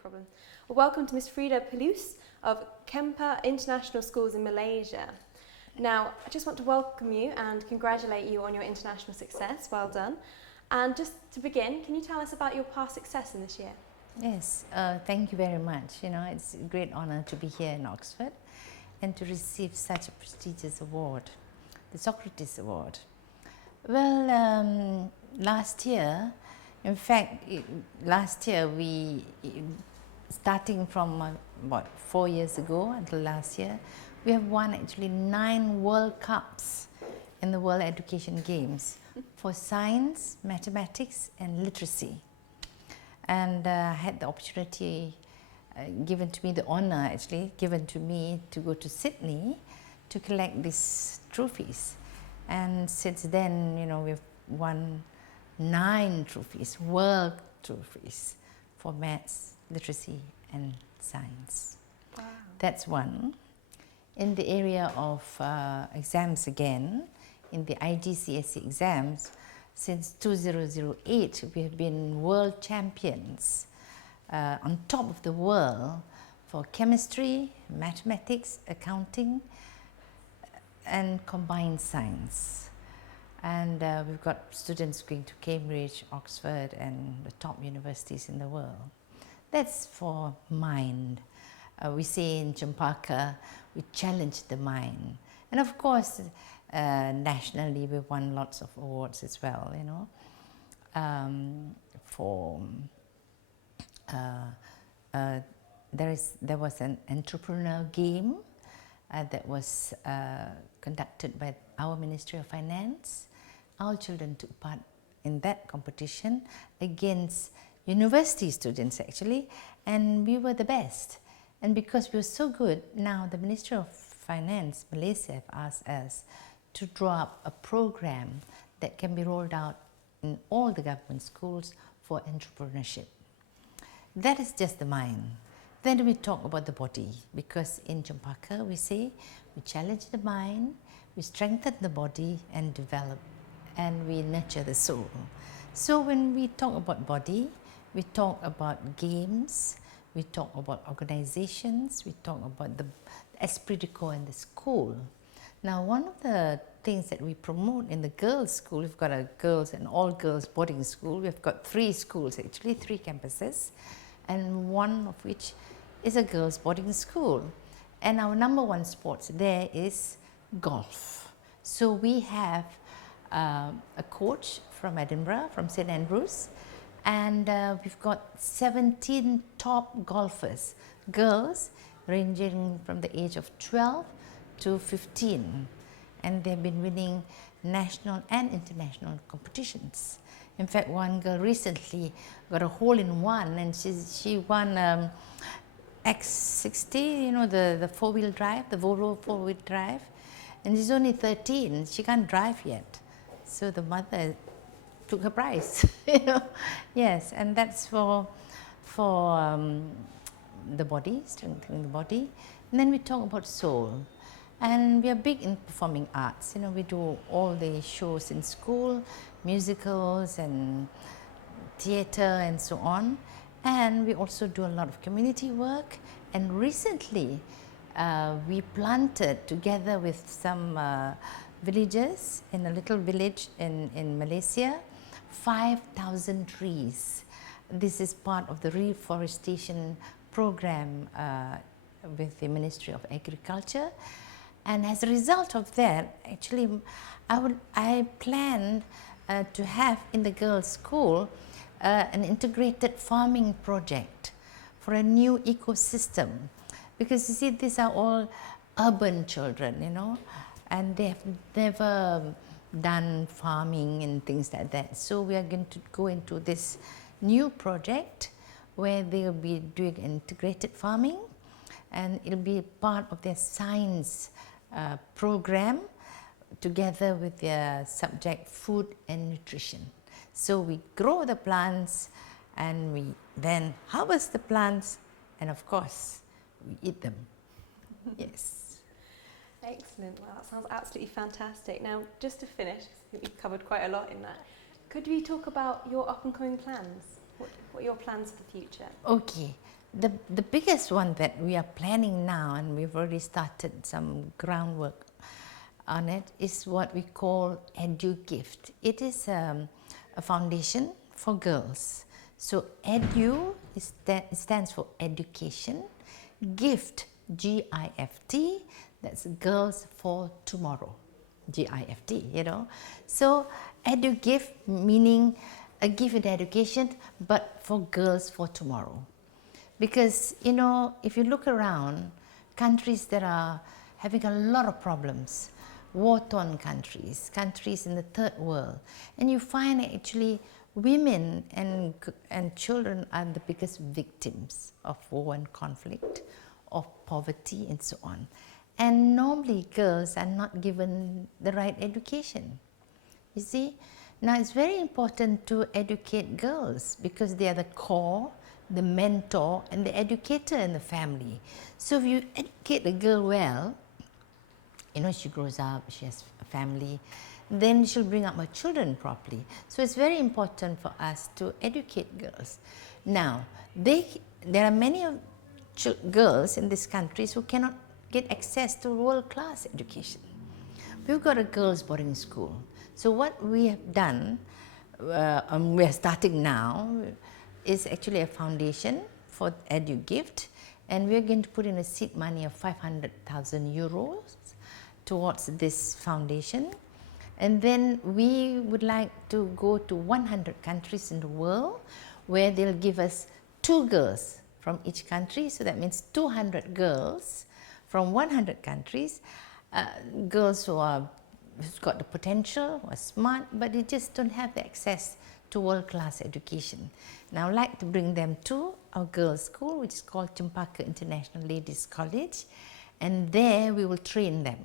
problem. Well, welcome to Miss Freida PILUS of Cempaka International Schools in Malaysia. Now, I just want to welcome you and congratulate you on your international success. Well done. And just to begin, can you tell us about your past success in this year? Yes, thank you very much. You know, it's a great honor to be here in Oxford and to receive such a prestigious award, the Socrates Award. Well, last year, in fact, last year we, starting from about 4 years ago until last year, we have won actually 9 World Cups in the World Education Games for science, mathematics and literacy. And I had the opportunity given to me, the honor actually given to me to go to Sydney to collect these trophies. And since then, you know, we've won 9 trophies, world trophies for maths, literacy and science. Wow. That's one. In the area of exams again, in the IGCSE exams, since 2008 we have been world champions on top of the world for chemistry, mathematics, accounting and combined science. And we've got students going to Cambridge, Oxford and the top universities in the world. That's for mind. We say in Cempaka, we challenge the mind. And of course, nationally we've won lots of awards as well, you know. There was an entrepreneur game that was conducted by our Ministry of Finance. Our children took part in that competition against university students actually, and we were the best. And because we were so good, now the Ministry of Finance, Malaysia, have asked us to draw up a program that can be rolled out in all the government schools for entrepreneurship. That is just the mind. Then we talk about the body, because in Cempaka we say we challenge the mind, we strengthen the body and develop, and we nurture the soul. So when we talk about body, we talk about games, we talk about organizations, we talk about the esprit de corps in the school. Now, one of the things that we promote in the girls' school, we've got a girls and all girls boarding school. We've got 3 schools actually, 3 campuses, and one of which is a girls' boarding school. And our number 1 sports there is golf. So we have a coach from Edinburgh, from St Andrews, and we've got 17 top golfers, girls ranging from the age of 12 to 15, and they've been winning national and international competitions. In fact, one girl recently got a hole-in-one and she won X60, you know, the 4-wheel drive, the Volvo 4-wheel drive, and she's only 13, she can't drive yet. So the mother took her prize, you know. Yes, and that's for the body, strengthening the body. And then we talk about soul. And we are big in performing arts. You know, we do all the shows in school, musicals and theatre and so on. And we also do a lot of community work. And recently, we planted together with some villagers in a little village in Malaysia, 5,000 trees. This is part of the reforestation program with the Ministry of Agriculture. And as a result of that, actually, I planned to have in the girls' school an integrated farming project for a new ecosystem. Because you see, these are all urban children, you know, and they have never done farming and things like that. So we are going to go into this new project where they will be doing integrated farming, and it will be part of their science program together with their subject food and nutrition. So we grow the plants and we then harvest the plants, and of course we eat them. Yes. Excellent. Well, that sounds absolutely fantastic. Now, just to finish, I think we've covered quite a lot in that. Could we talk about your up and coming plans? What are your plans for the future? Okay. The biggest one that we are planning now, and we've already started some groundwork on it, is what we call EduGift. It is a foundation for girls. So Edu stands for education, gift, G-I-F-T, that's girls for tomorrow, G-I-F-T, you know. So EduGift meaning a gift in education, but for girls for tomorrow. Because, you know, if you look around, countries that are having a lot of problems, war-torn countries, countries in the third world, and you find actually women and children are the biggest victims of war and conflict, of poverty and so on. And normally girls are not given the right education. You see? Now it's very important to educate girls because they are the core, the mentor and the educator in the family. So if you educate the girl well, you know, she grows up, she has a family, then she'll bring up her children properly. So it's very important for us to educate girls. Now, there are many girls in these countries who cannot get access to world-class education. We've got a girls' boarding school. So what we have done, we are starting now, is actually a foundation for EduGift, and we are going to put in a seed money of 500,000 euros towards this foundation. And then we would like to go to 100 countries in the world where they'll give us 2 girls from each country. So that means 200 girls from 100 countries, girls who's got the potential, who are smart, but they just don't have the access to world-class education. Now I'd like to bring them to our girls' school, which is called Cempaka International Ladies College, and there we will train them.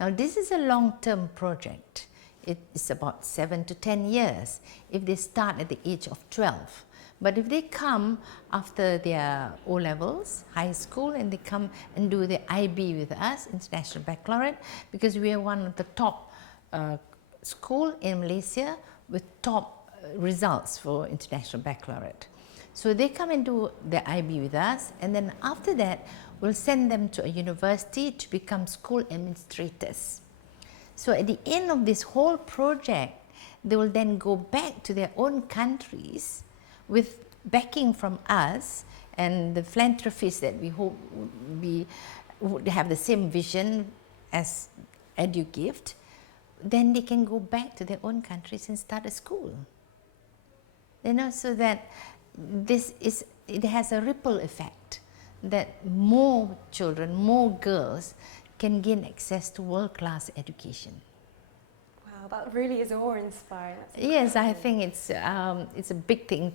Now this is a long-term project. It is about 7 to 10 years if they start at the age of 12. But if they come after their O-levels, high school, and they come and do the IB with us, International Baccalaureate, because we are one of the top school in Malaysia with top results for International Baccalaureate. So they come and do the IB with us, and then after that, we'll send them to a university to become school administrators. So at the end of this whole project, they will then go back to their own countries with backing from us and the philanthropists that we hope would have the same vision as EduGift. Then they can go back to their own countries and start a school. You know, so that it has a ripple effect, that more children, more girls can gain access to world-class education. Wow, that really is awe-inspiring. Yes, I think it's a big thing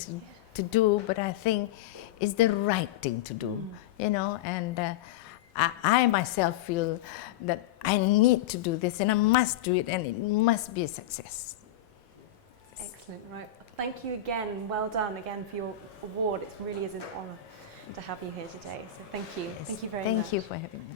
to do, but I think it's the right thing to do, you know, and I myself feel that I need to do this and I must do it and it must be a success. Excellent, right. Thank you again, well done again for your award. It really is an honour to have you here today, so thank you. Yes. Thank you very much. Thank you for having me.